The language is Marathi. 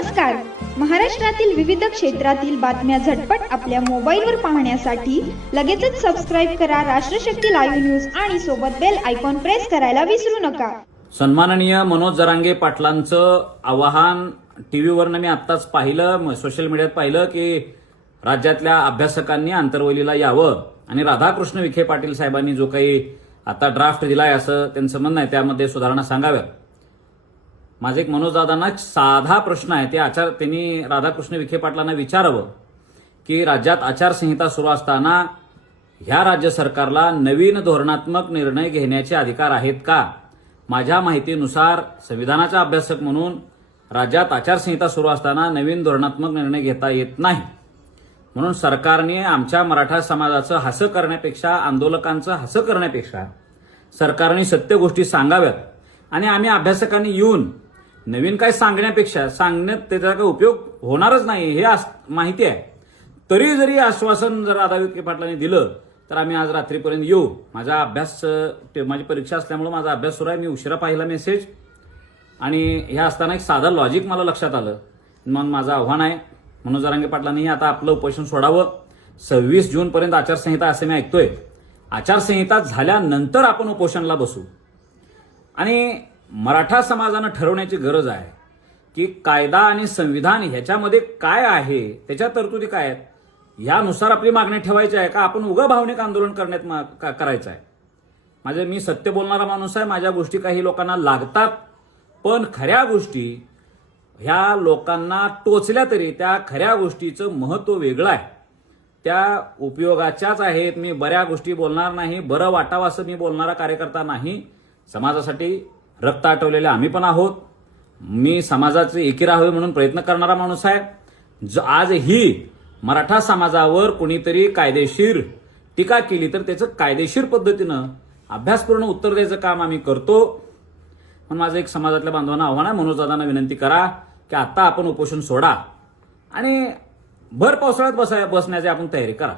नमस्कार. महाराष्ट्रातील विविध क्षेत्रातील बातम्या झटपट आपल्या मोबाईलवर पाहण्यासाठी लगेचच सबस्क्राईब करा राष्ट्रशक्ती लाईव्ह न्यूज आणि सोबत बेल आयकॉन प्रेस करायला विसरू नका. सन्माननीय मनोज जरांगे पाटलांचं आवाहन टीव्हीवरनं मी आत्ताच पाहिलं, सोशल मीडियात पाहिलं की राज्यातल्या अभ्यासकांनी आंतरवलीला यावं आणि राधाकृष्ण विखे पाटील साहेबांनी जो काही आता ड्राफ्ट दिलाय असं त्यांचं म्हणणं आहे, त्यामध्ये सुधारणा सांगाव्या. माझा एक मनोज दादांना साधा प्रश्न आहे, त्यांनी राधाकृष्ण विखे पाटलांना विचारावं की राज्यात आचारसंहिता सुरू असताना ह्या राज्य सरकारला नवीन धोरणात्मक निर्णय घेण्याचे अधिकार आहेत का? माझ्या माहितीनुसार संविधानाचा अभ्यासक म्हणून राज्यात आचारसंहिता सुरू असताना नवीन धोरणात्मक निर्णय घेता येत नाही. म्हणून सरकारने आमच्या मराठा समाजाचं हसं करण्यापेक्षा, आंदोलकांचं हसं करण्यापेक्षा सरकारने सत्य गोष्टी सांगाव्यात आणि आम्ही अभ्यासकांनी येऊन नवीन काय सांगण्यापेक्षा सांगण्यात त्याचा काही उपयोग होणारच नाही हे माहिती आहे. तरी जरी आश्वासन जर राधा विखे पाटलांनी दिलं तर आम्ही आज रात्रीपर्यंत येऊ. माझी परीक्षा असल्यामुळे माझा अभ्यास सुरू आहे. मी उशिरा पाहिला मेसेज आणि हे असताना एक साधं लॉजिक मला लक्षात आलं. मग माझं आव्हान आहे मनोज जरांगे पाटलांनी आता आपलं उपोषण सोडावं. 26 जूनपर्यंत आचारसंहिता असं मी ऐकतोय. आचारसंहिता झाल्यानंतर आपण उपोषणला बसू आणि मराठा समाजानं ठरवण्याची गरज आहे की कायदा आणि संविधान ह्याच्यामध्ये काय आहे, त्याच्या तरतुदी काय आहेत, यानुसार आपली मागणी ठेवायची आहे का आपण उगा भावनिक आंदोलन करायचं आहे. मी सत्य बोलणारा माणूस आहे. माझ्या गोष्टी काही लोकांना लागतात, पण खऱ्या गोष्टी ह्या लोकांना टोचल्या तरी त्या खऱ्या गोष्टीचं महत्व वेगळं आहे, त्या उपयोगाच्याच आहेत. मी बऱ्या गोष्टी बोलणार नाही, बरं वाटावं असं मी बोलणारा कार्यकर्ता नाही. समाजासाठी रक्त आटवलेले आम्ही पण आहोत. मी समाजाचे एकी राहावे म्हणून प्रयत्न करणारा माणूस आहे. आजही मराठा समाजावर कोणीतरी कायदेशीर टीका केली तर त्याचं कायदेशीर पद्धतीनं अभ्यासपूर्ण उत्तर द्यायचं काम आम्ही करतो. पण माझं एक समाजातल्या बांधवांना आव्हान आहे, मनोज दादांना विनंती करा की आता आपण उपोषण सोडा आणि भर पावसाळ्यात बसण्याची आपण तयारी करा.